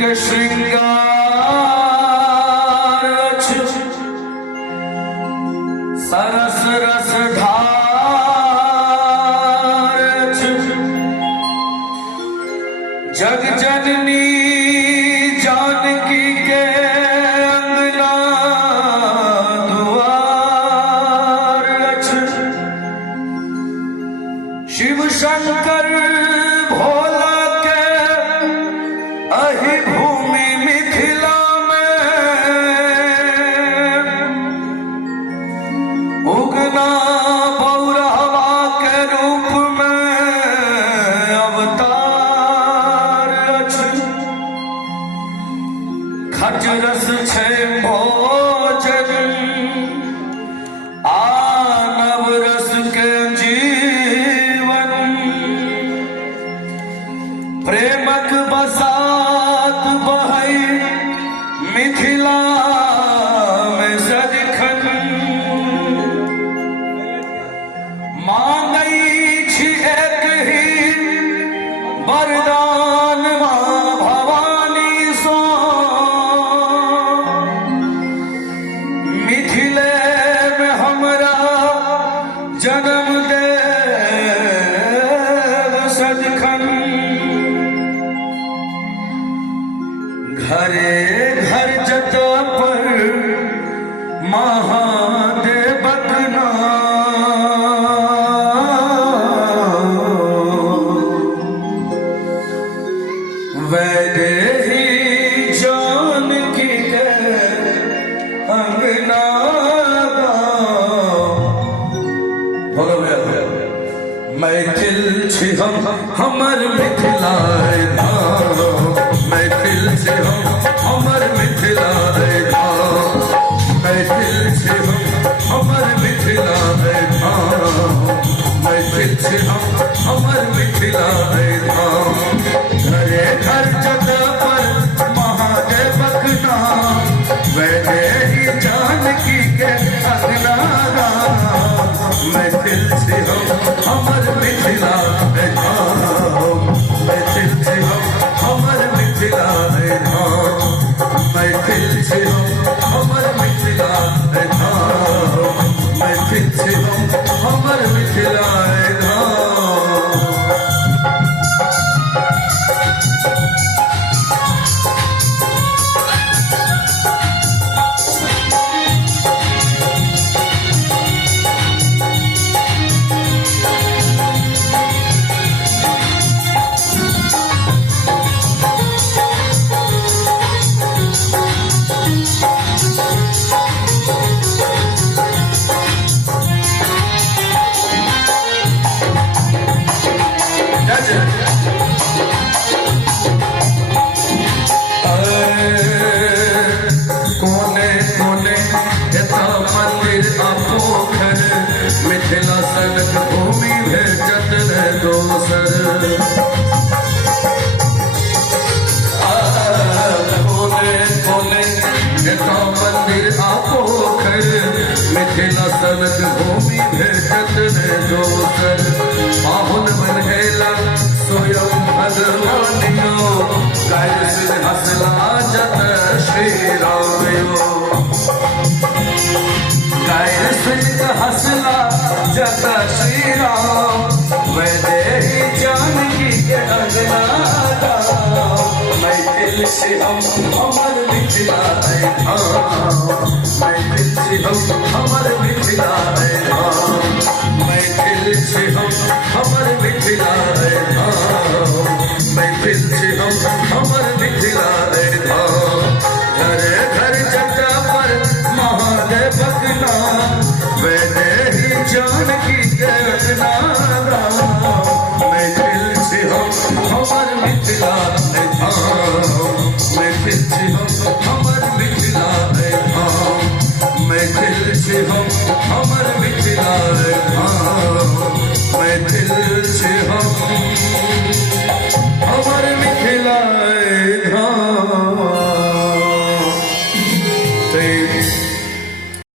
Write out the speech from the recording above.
के श्रृंगार सरस रस ढार जग जननी जानकी के अंगना दुआर शिव शंकर भोला के अहि भूमि मिथिला में उगना बौरहवा के रूप में अवतार खजरस छे भोजन आनव रस के जीवन प्रेमक बसात बहै मिथिला में सदिखन मांगै छी एक ही वरदान मां भवानी सो मिथिले में हमरा जन्म दे सदिखन घरे घर जता पर महादेवक वैदेही जानकी के अंगना मैथिल छी हम हमर मिथिला धाम मैथिल छी हम हमर मिथिला धाम मैथिल छी हम हमर मिथिला धाम मैथिल छी हम हमर मिथिला धाम घरे घर जगह पर महादेवक नाम वैदेही जानकी के अंगना मैथिल छी हम हमर मिथिला धाम मैथिल छी हम हमर मिथिला धाम मैथिल छी हम हमर मिथिला धाम मैथिल छी हम हमर मिथिला धाम मिथिला सनक भूमि भेजत रहे दोसर कोने कोने एता मंदिर आ पोखर मिथिला सनक भूमि भेजत रहे दोसर पाहुन बनेला स्वयं भगवानियो गाय से हसला जत श्री राम गाय सुन हसला जता श्री राम वैदेही जानकी के अंगना मैथिल छी हम हमर मिथिला धाम मैथिल छी हम हमर मिथिला धाम मैथिल छी हम हमर मिथिला धाम मैथिल छी हम हमर मिथिला धाम घरे घर जटा पर महादेवक नाम वैदेही जानकी के अंगना मैथिल छी हम हमर मिथिला धाम मैथिल छी हम हमर मिथिला धाम मैथिल छी हम हमर मिथिला